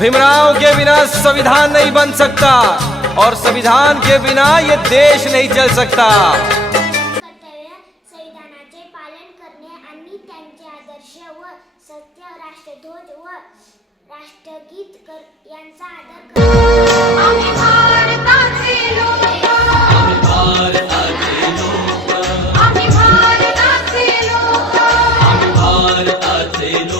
भीमराव के बिना संविधान नहीं बन सकता और संविधान के बिना ये देश नहीं चल सकता। कर्तव्य संविधानाचे पालन करणे आणि त्यांचे आदर्श व सत्य राष्ट्रध्वज व राष्ट्रगीत कर यांचा आदर करणे आम्ही भारताचे लोक. भारताचे लोक. आम्ही भारताचे लोक भारताचे लोक.